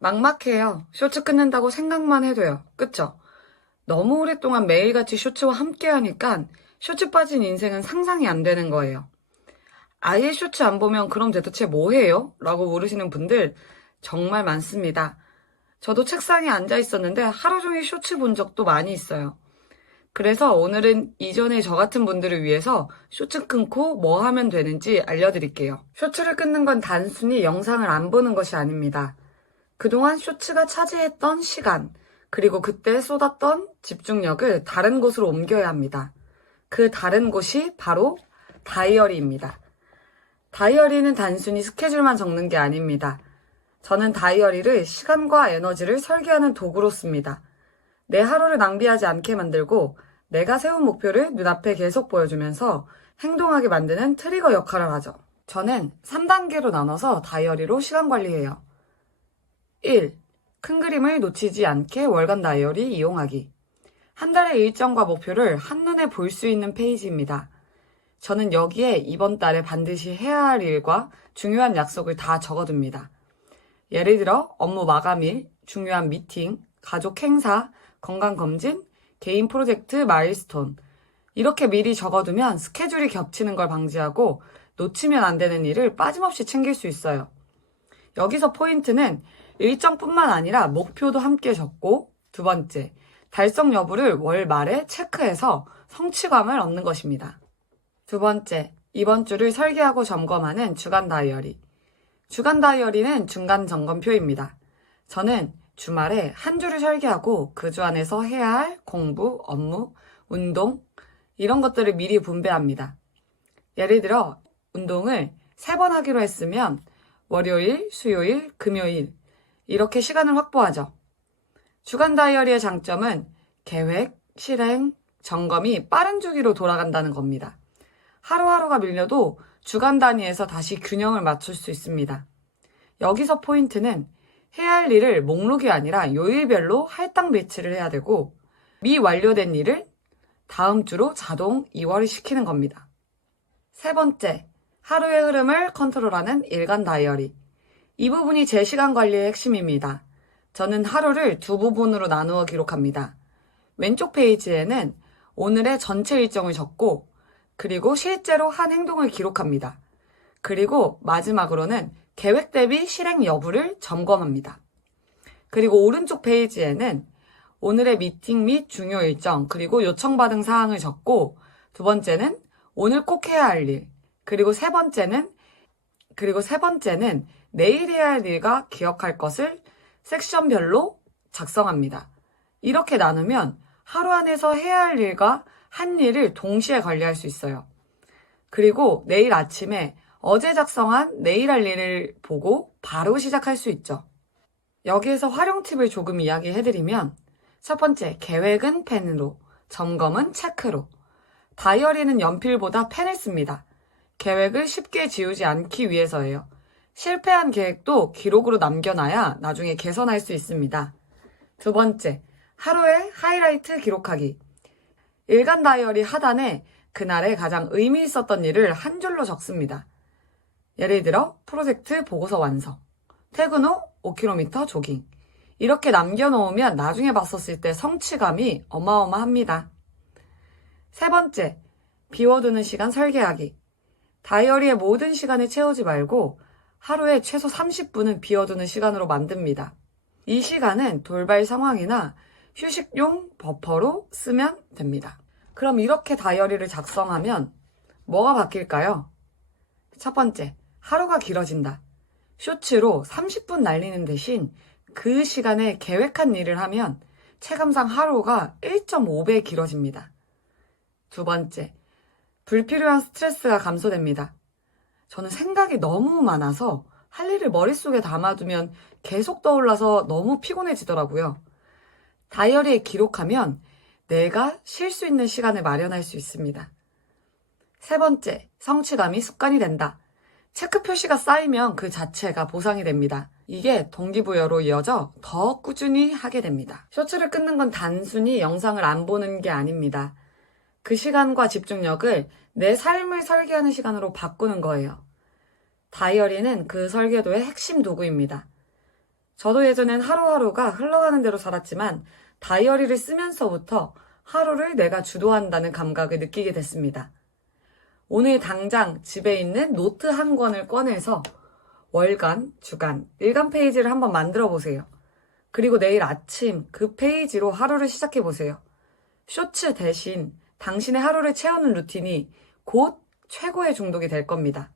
막막해요. 쇼츠 끊는다고 생각만 해도요. 그쵸? 너무 오랫동안 매일같이 쇼츠와 함께 하니까 쇼츠 빠진 인생은 상상이 안 되는 거예요. 아예 쇼츠 안 보면 그럼 대체 뭐 해요? 라고 물으시는 분들 정말 많습니다. 저도 책상에 앉아 있었는데 하루 종일 쇼츠 본 적도 많이 있어요. 그래서 오늘은 이전에 저 같은 분들을 위해서 쇼츠 끊고 뭐 하면 되는지 알려드릴게요. 쇼츠를 끊는 건 단순히 영상을 안 보는 것이 아닙니다. 그동안 쇼츠가 차지했던 시간, 그리고 그때 쏟았던 집중력을 다른 곳으로 옮겨야 합니다. 그 다른 곳이 바로 다이어리입니다. 다이어리는 단순히 스케줄만 적는 게 아닙니다. 저는 다이어리를 시간과 에너지를 설계하는 도구로 씁니다. 내 하루를 낭비하지 않게 만들고 내가 세운 목표를 눈앞에 계속 보여주면서 행동하게 만드는 트리거 역할을 하죠. 저는 3단계로 나눠서 다이어리로 시간 관리해요. 1. 큰 그림을 놓치지 않게 월간 다이어리 이용하기. 한 달의 일정과 목표를 한눈에 볼 수 있는 페이지입니다. 저는 여기에 이번 달에 반드시 해야 할 일과 중요한 약속을 다 적어둡니다. 예를 들어 업무 마감일, 중요한 미팅, 가족 행사, 건강검진, 개인 프로젝트 마일스톤. 이렇게 미리 적어두면 스케줄이 겹치는 걸 방지하고 놓치면 안 되는 일을 빠짐없이 챙길 수 있어요. 여기서 포인트는 일정뿐만 아니라 목표도 함께 적고, 두 번째, 달성 여부를 월 말에 체크해서 성취감을 얻는 것입니다. 두 번째, 이번 주를 설계하고 점검하는 주간 다이어리. 주간 다이어리는 중간 점검표입니다. 저는 주말에 한 주를 설계하고 그 주 안에서 해야 할 공부, 업무, 운동, 이런 것들을 미리 분배합니다. 예를 들어, 운동을 3번 하기로 했으면 월요일, 수요일, 금요일, 이렇게 시간을 확보하죠. 주간 다이어리의 장점은 계획, 실행, 점검이 빠른 주기로 돌아간다는 겁니다. 하루하루가 밀려도 주간 단위에서 다시 균형을 맞출 수 있습니다. 여기서 포인트는 해야 할 일을 목록이 아니라 요일별로 할당 배치를 해야 되고 미완료된 일을 다음 주로 자동 이월을 시키는 겁니다. 세 번째, 하루의 흐름을 컨트롤하는 일간 다이어리. 이 부분이 제 시간 관리의 핵심입니다. 저는 하루를 두 부분으로 나누어 기록합니다. 왼쪽 페이지에는 오늘의 전체 일정을 적고 그리고 실제로 한 행동을 기록합니다. 그리고 마지막으로는 계획 대비 실행 여부를 점검합니다. 그리고 오른쪽 페이지에는 오늘의 미팅 및 중요 일정 그리고 요청받은 사항을 적고 두 번째는 오늘 꼭 해야 할 일, 그리고 세 번째는 내일 해야 할 일과 기억할 것을 섹션별로 작성합니다. 이렇게 나누면 하루 안에서 해야 할 일과 한 일을 동시에 관리할 수 있어요. 그리고 내일 아침에 어제 작성한 내일 할 일을 보고 바로 시작할 수 있죠. 여기에서 활용 팁을 조금 이야기해드리면 첫 번째, 계획은 펜으로, 점검은 체크로. 다이어리는 연필보다 펜을 씁니다. 계획을 쉽게 지우지 않기 위해서예요. 실패한 계획도 기록으로 남겨놔야 나중에 개선할 수 있습니다. 두 번째, 하루의 하이라이트 기록하기. 일간 다이어리 하단에 그날에 가장 의미 있었던 일을 한 줄로 적습니다. 예를 들어 프로젝트 보고서 완성, 퇴근 후 5km 조깅. 이렇게 남겨놓으면 나중에 봤었을 때 성취감이 어마어마합니다. 세 번째, 비워두는 시간 설계하기. 다이어리의 모든 시간을 채우지 말고 하루에 최소 30분은 비워두는 시간으로 만듭니다. 이 시간은 돌발 상황이나 휴식용 버퍼로 쓰면 됩니다. 그럼 이렇게 다이어리를 작성하면 뭐가 바뀔까요? 첫 번째, 하루가 길어진다. 쇼츠로 30분 날리는 대신 그 시간에 계획한 일을 하면 체감상 하루가 1.5배 길어집니다. 두 번째, 불필요한 스트레스가 감소됩니다. 저는 생각이 너무 많아서 할 일을 머릿속에 담아두면 계속 떠올라서 너무 피곤해지더라고요. 다이어리에 기록하면 내가 쉴 수 있는 시간을 마련할 수 있습니다. 세 번째, 성취감이 습관이 된다. 체크 표시가 쌓이면 그 자체가 보상이 됩니다. 이게 동기부여로 이어져 더 꾸준히 하게 됩니다. 쇼츠를 끊는 건 단순히 영상을 안 보는 게 아닙니다. 그 시간과 집중력을 내 삶을 설계하는 시간으로 바꾸는 거예요. 다이어리는 그 설계도의 핵심 도구입니다. 저도 예전엔 하루하루가 흘러가는 대로 살았지만 다이어리를 쓰면서부터 하루를 내가 주도한다는 감각을 느끼게 됐습니다. 오늘 당장 집에 있는 노트 한 권을 꺼내서 월간, 주간, 일간 페이지를 한번 만들어 보세요. 그리고 내일 아침 그 페이지로 하루를 시작해 보세요. 쇼츠 대신 당신의 하루를 채우는 루틴이 곧 최고의 중독이 될 겁니다.